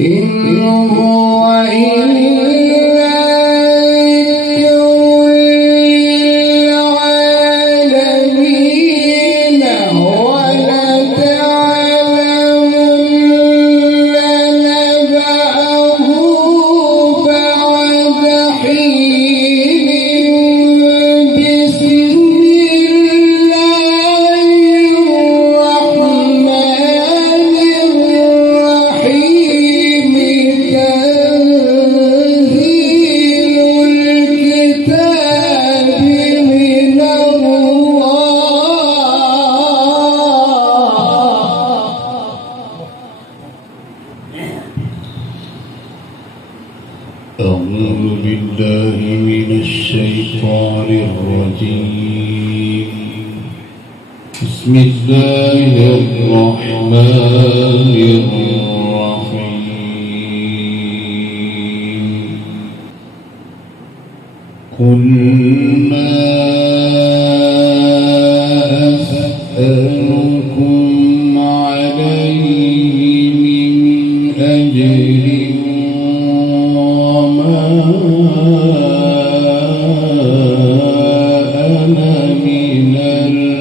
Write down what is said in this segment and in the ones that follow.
إن هو إلا للعالمين ولتعلمن نبأه بعد حين بسم الله الرحمن الرحيم تنزيل الكتاب من أعوذ بالله من الشيطان الرجيم. بسم الله الرحمن الرحيم. قل ما أسألكم عليه من أجر وما أنا من المتكلفين.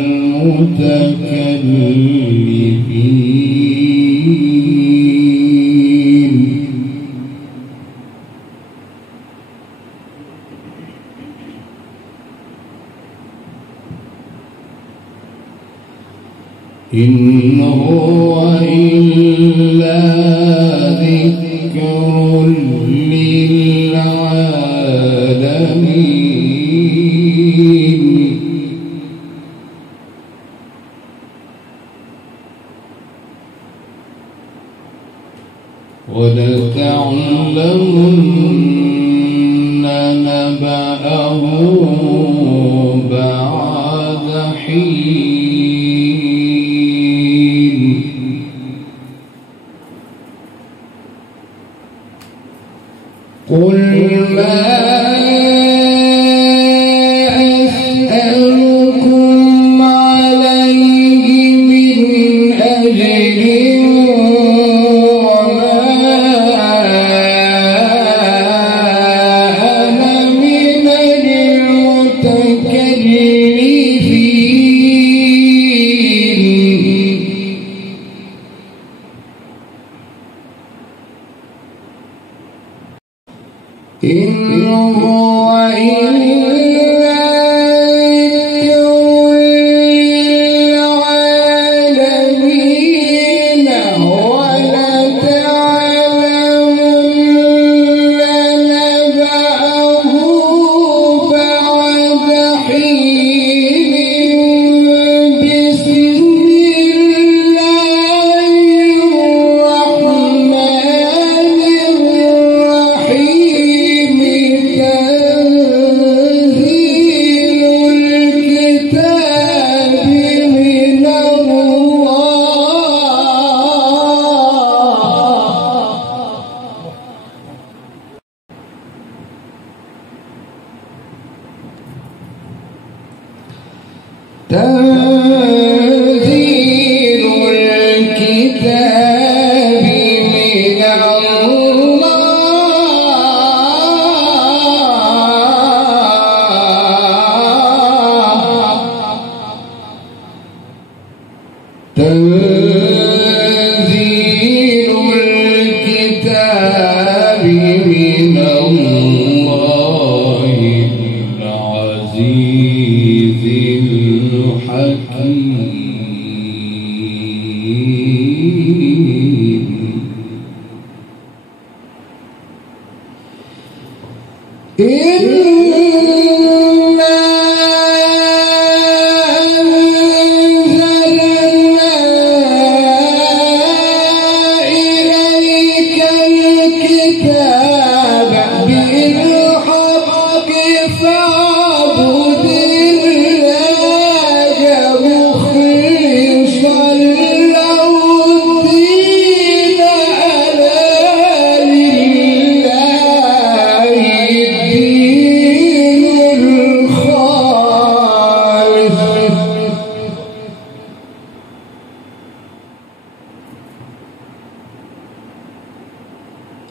إن هو إلا ذكر للعالمين. ولتعلمن نبأه بعد حين. قل ما أسألكم عليه من أجر وما أنا من المتكلفين. إن هو إلا ذكر للعالمين ولتعلمن نبأه بعد حين بسم الله الرحمن الرحيم تنزيل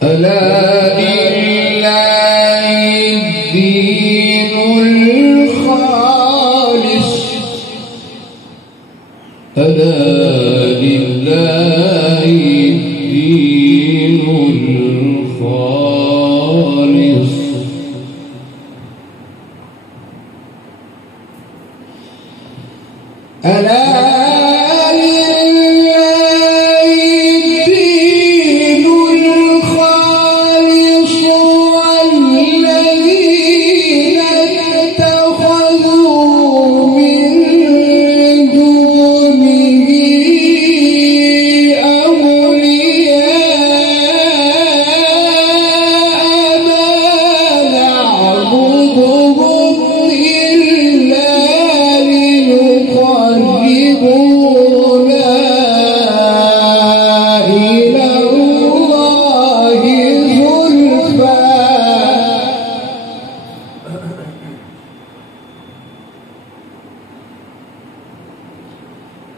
ألا لله الدين الخالص ألا لله الدين الخالص ألا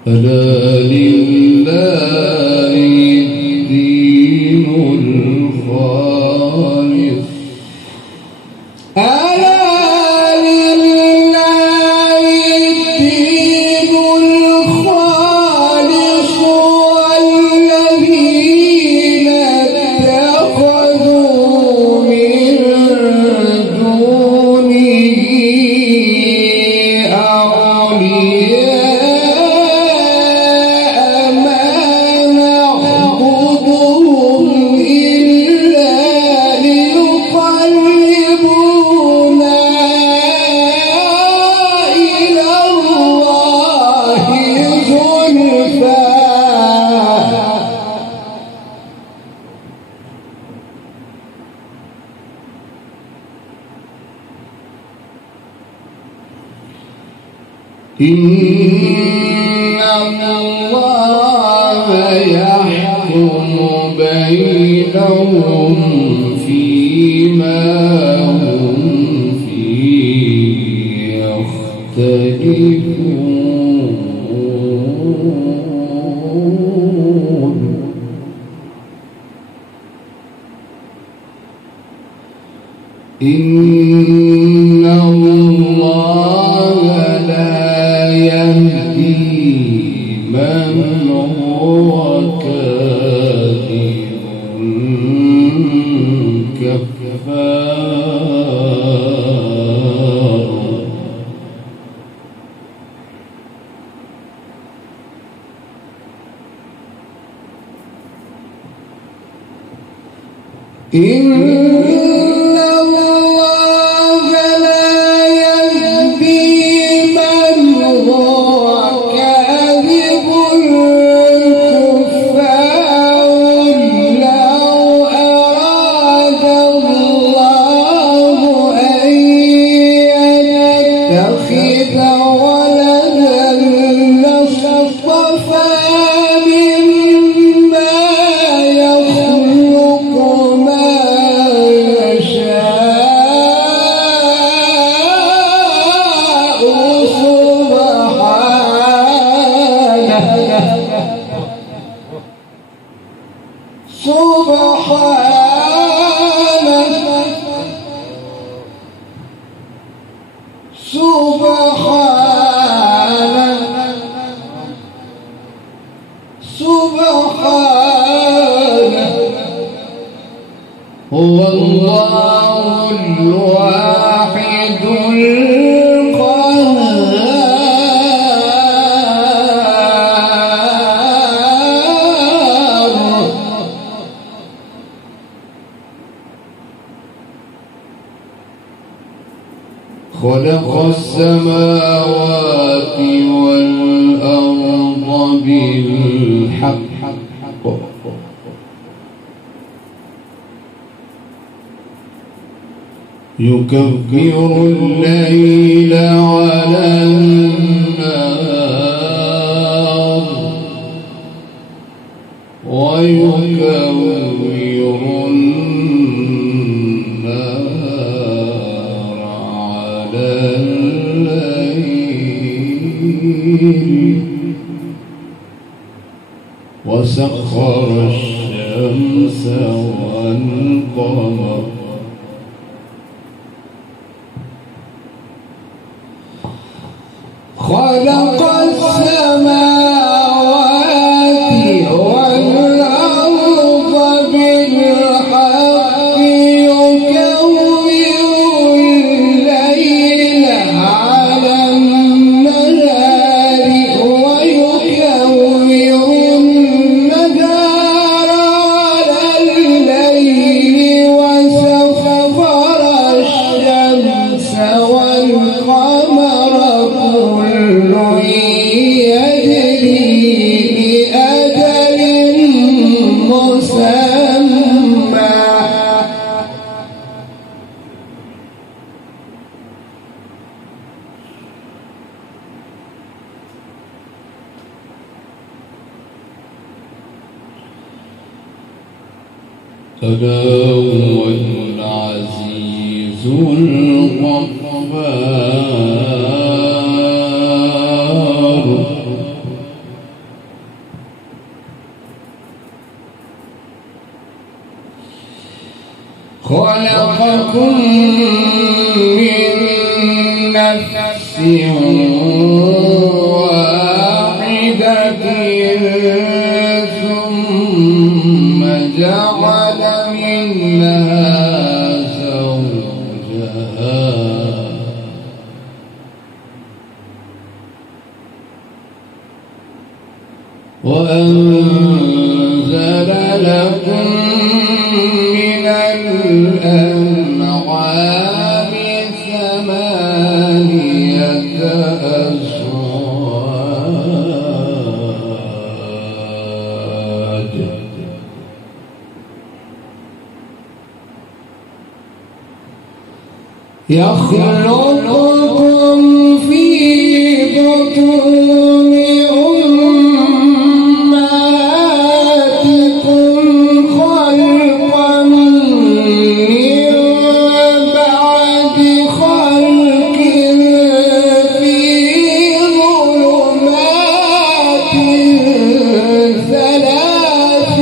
ألا لله الدين الخالص ألا لله الدين الخالص والذين اتخذوا من دونه إن الله يحكم بينهم فيما هم فيه يختلفون إن الله لا يهدي من هو كاذب كفار إن سبحانه هو الله الواحد القهار خلق السماوات والأرض بالحق يكبر الليل على النهار ويكبر النار على الليل وسخر الشمس الشمس والقمر خلق السماوات والأرض بالحق يكور الليل على النهار ويكور النهار على الليل وسخر الشمس والقمر كل يجري لأجل مسمى ألا هو العزيز الغفار خلقكم من نفس واحدة ثم جعل منها زوجها وأنزل لكم من الأنعام ثمانية أزواج يخلقكم في بطون أمهاتكم خلقا من بعد خلق في ظلمات ثلاث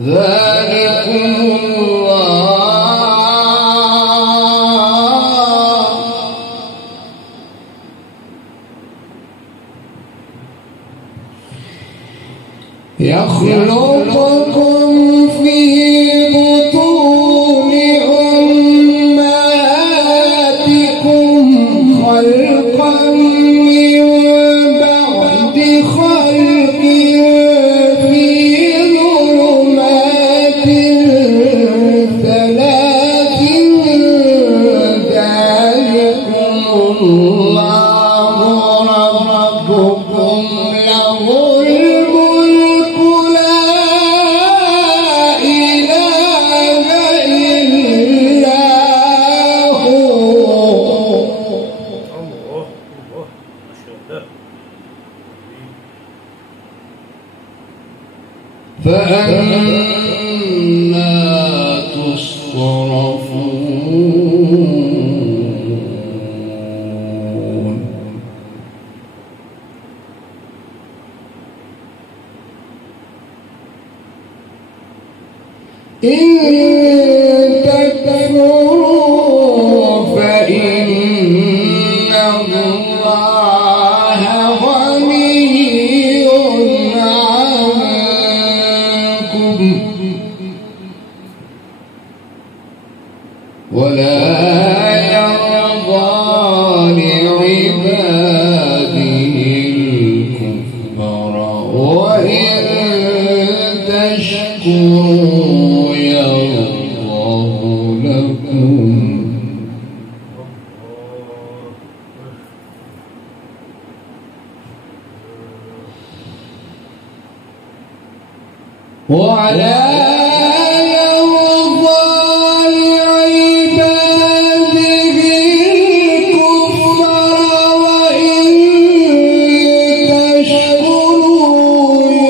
ذلكم يخلقكم في بطون أمهاتكم خلقا من بعد خلق في ظلمات ثلاث ذلكم الله ربكم له الملك لا إله إلا هو فأنا تصرفون إن تكفروا فإن الله غني عنكم ولا يرضى لعباده الكفر وإن تشكروا يرضه لكم وعلى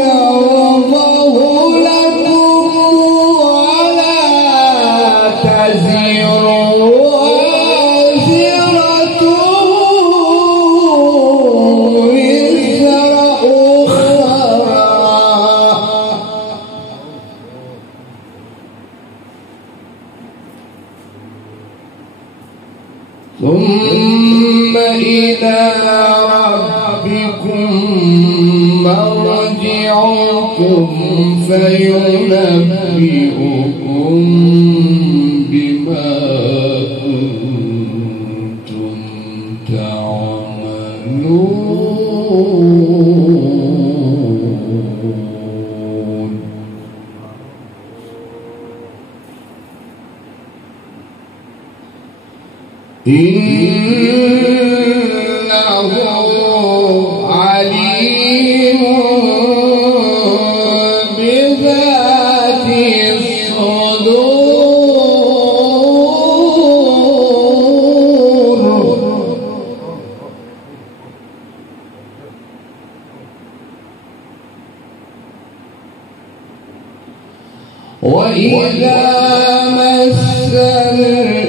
يرضى إلى ربكم مرجعكم فينبئكم بما كنتم تعملون. إنه عليم بذات الصدور. وإذا مس الإنسان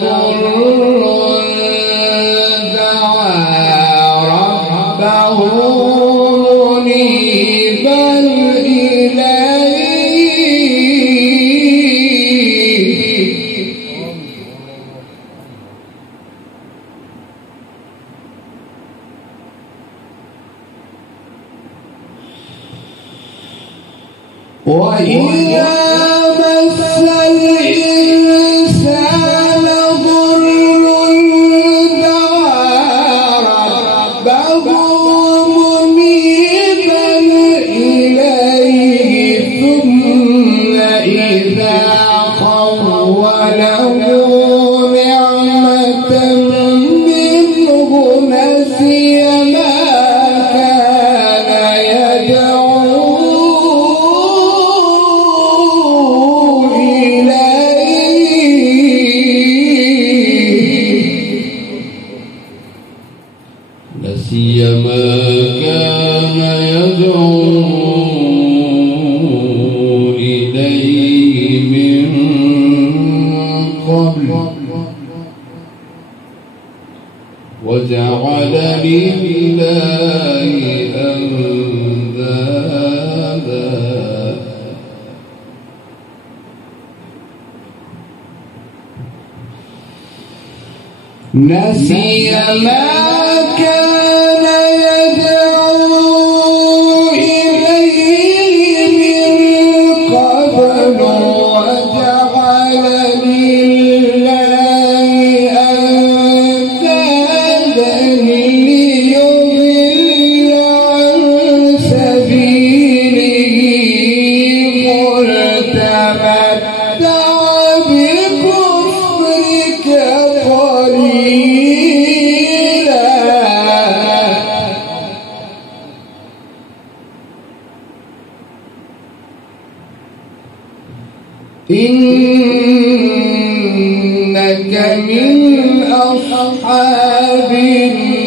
ضر دعا ربه منيبا إليه وإذا مس الإنسان ضر دعا ربه منيبا إليه ثم إذا خوله نعمة منه نسي ما كان يدعو ما كان يدعو إليه من قبل وجعل لله أندادا نسي ما كان يدعو إليه من قبل وجعل لله أندادا ليضل عن سبيله قل تمتع بكفرك قليلا إنك من أصحاب النار.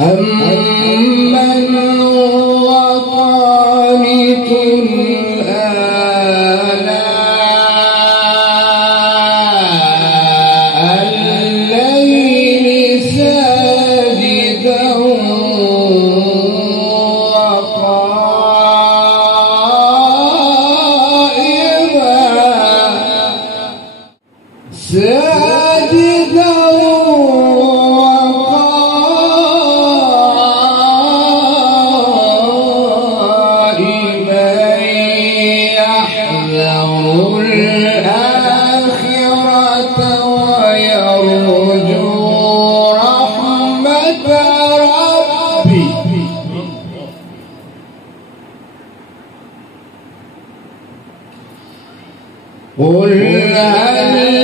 أمن هو قانت الليل ساجدا قل هل